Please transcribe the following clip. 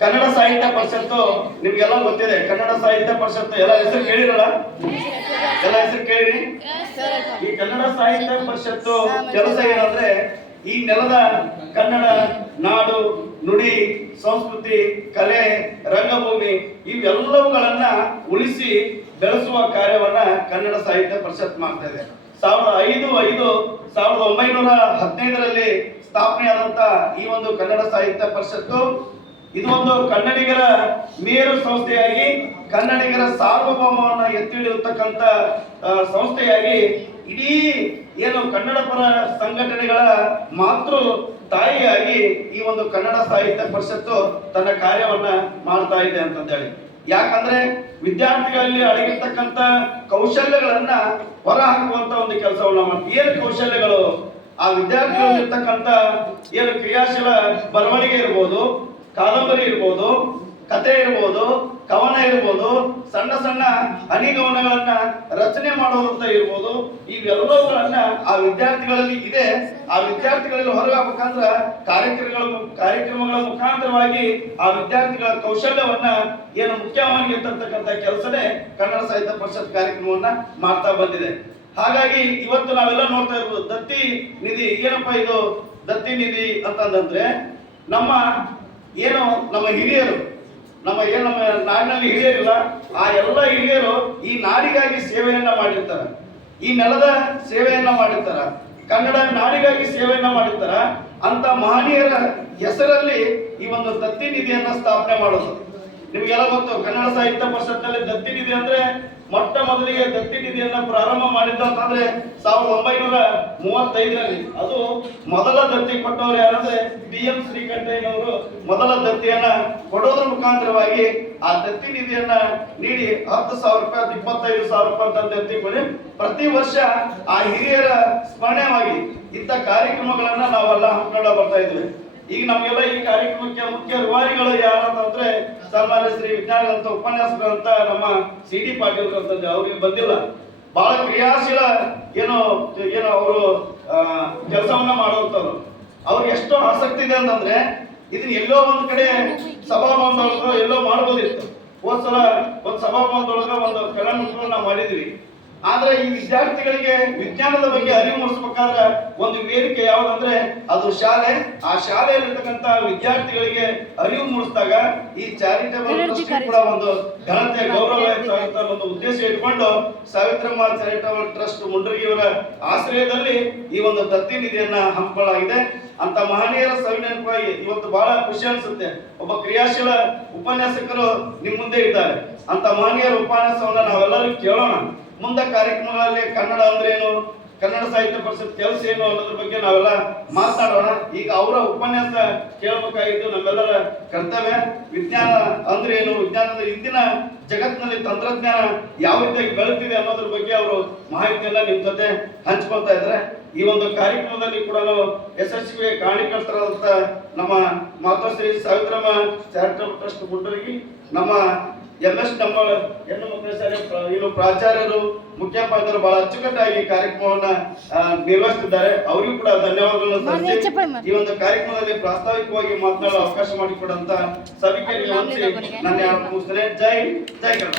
ಕನ್ನಡ ಸಾಹಿತ್ಯ ಪರಿಷತ್ತು ನಿಮ್ಗೆಲ್ಲ ಗೊತ್ತಿದೆ. ಕನ್ನಡ ಸಾಹಿತ್ಯ ಪರಿಷತ್ತು ಎಲ್ಲ ಹೆಸರು ಕೇಳಿರಲ್ಲ? ಎಲ್ಲ ಹೆಸರು ಕೇಳಿರಿ. ಈ ಕನ್ನಡ ಸಾಹಿತ್ಯ ಪರಿಷತ್ತು ಕೆಲಸ ಏನಂದ್ರೆ ಈ ನೆಲದ ಕನ್ನಡ ನಾಡು ನುಡಿ ಸಂಸ್ಕೃತಿ ಕಲೆ ರಂಗಭೂಮಿ ಇವೆಲ್ಲವುಗಳನ್ನ ಉಳಿಸಿ ಬೆಳೆಸುವ ಕಾರ್ಯವನ್ನ ಕನ್ನಡ ಸಾಹಿತ್ಯ ಪರಿಷತ್ ಮಾಡ್ತಾ ಇದೆ. 1915ರಲ್ಲಿ ಸ್ಥಾಪನೆಯಾದಂತ ಈ ಒಂದು ಕನ್ನಡ ಸಾಹಿತ್ಯ ಪರಿಷತ್ತು ಇದು ಒಂದು ಕನ್ನಡಿಗರ ಮೇರು ಸಂಸ್ಥೆಯಾಗಿ ಕನ್ನಡಿಗರ ಸಾರ್ವಭೌಮವನ್ನ ಎತ್ತಿ ಹಿಡಿಯತಕ್ಕಂತ ಸಂಸ್ಥೆಯಾಗಿ ಇಡೀ ಏನು ಕನ್ನಡ ಪರ ಸಂಘಟನೆಗಳ ಮಾತೃ ತಾಯಿಯಾಗಿ ಈ ಒಂದು ಕನ್ನಡ ಸಾಹಿತ್ಯ ಪರಿಷತ್ತು ತನ್ನ ಕಾರ್ಯವನ್ನ ಮಾಡ್ತಾ ಇದೆ ಅಂತಂದೇಳಿ. ಯಾಕಂದ್ರೆ ವಿದ್ಯಾರ್ಥಿಗಳಲ್ಲಿ ಅಡಗಿರ್ತಕ್ಕಂಥ ಕೌಶಲ್ಯಗಳನ್ನ ಹೊರ ಹಾಕುವಂತ ಒಂದು ಕೆಲಸವನ್ನ ಮಾಡ್ತೀವಿ. ಏನು ಕೌಶಲ್ಯಗಳು? ಆ ವಿದ್ಯಾರ್ಥಿಗಳಿರ್ತಕ್ಕಂಥ ಏನು ಕ್ರಿಯಾಶೀಲ ಬರವಣಿಗೆ ಇರ್ಬೋದು, ಕಾದಂಬರಿ ಇರ್ಬೋದು, ಕತೆ ಇರ್ಬೋದು, ಕವನ ಇರ್ಬೋದು, ಸಣ್ಣ ಸಣ್ಣ ಹನಿಗವನಗಳನ್ನ ರಚನೆ ಮಾಡೋದಂತ ಇರ್ಬೋದು, ಇವೆಲ್ಲವುಗಳನ್ನ ಆ ವಿದ್ಯಾರ್ಥಿಗಳಲ್ಲಿ ಇದೆ. ಆ ವಿದ್ಯಾರ್ಥಿಗಳಲ್ಲಿ ಹೊರಗಾಗಬೇಕಂದ್ರ ಕಾರ್ಯಕ್ರಮಗಳ ಮುಖಾಂತರವಾಗಿ ಆ ವಿದ್ಯಾರ್ಥಿಗಳ ಕೌಶಲ್ಯವನ್ನ ಏನು ಮುಖ್ಯವಾಗಿ ತರ್ತಕ್ಕಂಥ ಕೆಲಸನೇ ಕನ್ನಡ ಸಾಹಿತ್ಯ ಪರಿಷತ್ ಕಾರ್ಯಕ್ರಮವನ್ನ ಮಾಡ್ತಾ ಬಂದಿದೆ. ಹಾಗಾಗಿ ಇವತ್ತು ನಾವೆಲ್ಲ ನೋಡ್ತಾ ಇರ್ಬೋದು ದತ್ತಿ ನಿಧಿ. ಏನಪ್ಪಾ ಇದು ದತ್ತಿ ನಿಧಿ ಅಂತಂದ್ರೆ ನಮ್ಮ ಹಿರಿಯರು ನಮ್ಮ ನಾಡಿನಲ್ಲಿ ಹಿರಿಯರಿಲ್ಲ, ಆ ಎಲ್ಲ ಹಿರಿಯರು ಈ ನಾಡಿಗಾಗಿ ಸೇವೆಯನ್ನ ಮಾಡಿರ್ತಾರ, ಈ ನೆಲದ ಸೇವೆಯನ್ನ ಮಾಡಿರ್ತಾರ, ಕನ್ನಡ ನಾಡಿಗಾಗಿ ಸೇವೆಯನ್ನ ಮಾಡಿರ್ತಾರ. ಅಂತ ಮಹನೀಯರ ಹೆಸರಲ್ಲಿ ಈ ಒಂದು ದತ್ತಿ ನಿಧಿಯನ್ನ ಸ್ಥಾಪನೆ ಮಾಡೋದು ನಿಮಗೆಲ್ಲ ಗೊತ್ತು. ಕನ್ನಡ ಸಾಹಿತ್ಯ ಪರಿಷತ್ನಲ್ಲಿ ದತ್ತಿ ನಿಧಿ ಅಂದ್ರೆ ಮೊಟ್ಟ ಮೊದಲಿಗೆ ದತ್ತಿ ನಿಧಿಯನ್ನ ಪ್ರಾರಂಭ ಮಾಡಿದ್ದು ಅಂತಂದ್ರೆ 1935ರಲ್ಲಿ. ಅದು ಮೊದಲ ದತ್ತಿ ಕೊಟ್ಟವರು ಯಾರಂದ್ರೆ BM ಶ್ರೀಕಂಠಯ್ಯನವರು ಮೊದಲ ದತ್ತಿಯನ್ನ ಕೊಡೋದ್ರ ಮುಖಾಂತರವಾಗಿ ಆ ದತ್ತಿ ನಿಧಿಯನ್ನ ನೀಡಿ 10,000 ರೂಪಾಯಿ 25,000 ರೂಪಾಯಿ ಅಂತ ದತ್ತಿ ಕೊಡಿ ಪ್ರತಿ ವರ್ಷ ಆ ಹಿರಿಯರ ಸ್ಮರಣೆಯಾಗಿ ಇಂಥ ಕಾರ್ಯಕ್ರಮಗಳನ್ನ ನಾವೆಲ್ಲ ಹಮ್ಮಿಕೊಂಡು ಬರ್ತಾ ಇದ್ವಿ. ಈಗ ನಮಗೆಲ್ಲ ಈ ಕಾರ್ಯಕ್ರಮಕ್ಕೆ ಮುಖ್ಯ ರೂವಾರಿಗಳು ಯಾರಂತಂದ್ರೆ ಸನ್ಮಾನ್ಯ ಶ್ರೀ ವಿಜ್ಞಾನದಂತ ಉಪನ್ಯಾಸಕರಂತ ನಮ್ಮ CD ಪಾಟೀಲ್ ಅಂತಂದ್ರೆ ಅವ್ರಿಗೆ ಬಂದಿಲ್ಲ. ಬಹಳ ಕ್ರಿಯಾಶೀಲ ಏನು ಅವರು ಕೆಲಸವನ್ನ ಮಾಡುವಂತವ್ರು. ಅವ್ರಿಗೆ ಎಷ್ಟೋ ಆಸಕ್ತಿ ಇದೆ ಅಂತಂದ್ರೆ ಇದನ್ನ ಎಲ್ಲೋ ಒಂದ್ ಕಡೆ ಸಭಾಭವನದೊಳಗ ಎಲ್ಲೋ ಮಾಡ್ಬೋದಿತ್ತು. ಹೋದ್ಸಲ ಒಂದು ಸಭಾಭವನದೊಳಗ ಒಂದು ಕಲಾನುಭವ ನಾವು ಮಾಡಿದ್ವಿ. ಆದ್ರೆ ಈ ವಿದ್ಯಾರ್ಥಿಗಳಿಗೆ ವಿಜ್ಞಾನದ ಬಗ್ಗೆ ಅರಿವು ಮೂಡಿಸಬೇಕಾದ್ರೆ ಒಂದು ವೇದಿಕೆ ಯಾವ್ದಂದ್ರೆ ಅದು ಶಾಲೆ. ಆ ಶಾಲೆಯಲ್ಲಿರ್ತಕ್ಕಂಥ ವಿದ್ಯಾರ್ಥಿಗಳಿಗೆ ಅರಿವು ಮೂಡಿಸಿದಾಗ ಈ ಚಾರಿಟಬಲ್ ಟ್ರಸ್ಟ್ ಕೂಡ ಒಂದು ಘನತೆ ಗೌರವ ಒಂದು ಉದ್ದೇಶ ಇಟ್ಕೊಂಡು ಸಾವಿತ್ರಮ್ಮ ಚಾರಿಟಬಲ್ ಟ್ರಸ್ಟ್ ಮುಂಡ್ರಿಗಿಯವರ ಆಶ್ರಯದಲ್ಲಿ ಈ ಒಂದು ದತ್ತಿ ನಿಧಿಯನ್ನ ಹಮ್ಮಿಕೊಳ್ಳಲಾಗಿದೆ. ಅಂತ ಮಹನೀಯರ ಸವಿನೆನಪಾಗಿ ಇವತ್ತು ಬಹಳ ಖುಷಿ ಅನ್ಸುತ್ತೆ. ಒಬ್ಬ ಕ್ರಿಯಾಶೀಲ ಉಪನ್ಯಾಸಕರು ನಿಮ್ ಮುಂದೆ ಇದ್ದಾರೆ. ಅಂತ ಮಹನೀಯರ ಉಪನ್ಯಾಸವನ್ನ ನಾವೆಲ್ಲರೂ ಕೇಳೋಣ. ಮುಂದೆ ಕಾರ್ಯಕ್ರಮಗಳಲ್ಲಿ ಕನ್ನಡ ಅಂದ್ರೆ ಏನು, ಕನ್ನಡ ಸಾಹಿತ್ಯ ಪರಿಷತ್ ಕೆಲಸ ಏನು ಅನ್ನೋದ್ರ ಬಗ್ಗೆ ನಾವೆಲ್ಲ ಮಾತನಾಡೋಣ. ಈಗ ಅವರ ಉಪನ್ಯಾಸ ಕೇಳಬೇಕಾಗಿದ್ದು ನಮ್ಮೆಲ್ಲರ ಕರ್ತವ್ಯ. ವಿಜ್ಞಾನ ಅಂದ್ರೆ ಏನು, ವಿಜ್ಞಾನದ ಇಂದಿನ ಜಗತ್ತಿನಲ್ಲಿ ತಂತ್ರಜ್ಞಾನ ಯಾವ ರೀತಿಯಾಗಿ ಬೆಳೆದಿದೆ ಅನ್ನೋದ್ರ ಬಗ್ಗೆ ಅವರು ಮಾಹಿತಿಯನ್ನ ನಿಮ್ ಜೊತೆ ಹಂಚ್ಕೊಳ್ತಾ ಇದ್ದಾರೆ. ಈ ಒಂದು ಕಾರ್ಯಕ್ರಮದಲ್ಲಿ ಕೂಡ ನಾವು ಯಶಸ್ವಿ ಕಾರಣೀಕರ್ತರಾದಂತ ನಮ್ಮ ಮಾತೋಶ್ರೀ ಸಾವಿತ್ರಮ್ಮ ಚಾರಿಟಬಲ್ ಟ್ರಸ್ಟ್ ಗುಂಡರಿಗೆ, ನಮ್ಮ MS ನಮ್ಮ ಹೆಣ್ಣು ಮಕ್ಕಳ ಶಾಲೆ ಪ್ರಾಚಾರ್ಯರು ಮುಖ್ಯೋಪಾಧ್ಯಾಯರು ಬಹಳ ಅಚ್ಚುಕಟ್ಟಾಗಿ ಕಾರ್ಯಕ್ರಮವನ್ನ ನಿರ್ವಹಿಸುತ್ತಿದ್ದಾರೆ. ಅವರಿಗೂ ಕೂಡ ಧನ್ಯವಾದಗಳನ್ನು ಸಲ್ಲಿಸಿ ಈ ಒಂದು ಕಾರ್ಯಕ್ರಮದಲ್ಲಿ ಪ್ರಾಸ್ತಾವಿಕವಾಗಿ ಮಾತನಾಡಲು ಅವಕಾಶ ಮಾಡಿಕೊಡಂತ ಸಭಿಕರಿಗೆ ನಾನು ಮುಗಿಸ್ತೇನೆ. ಜೈ ಕನ್ನಡ.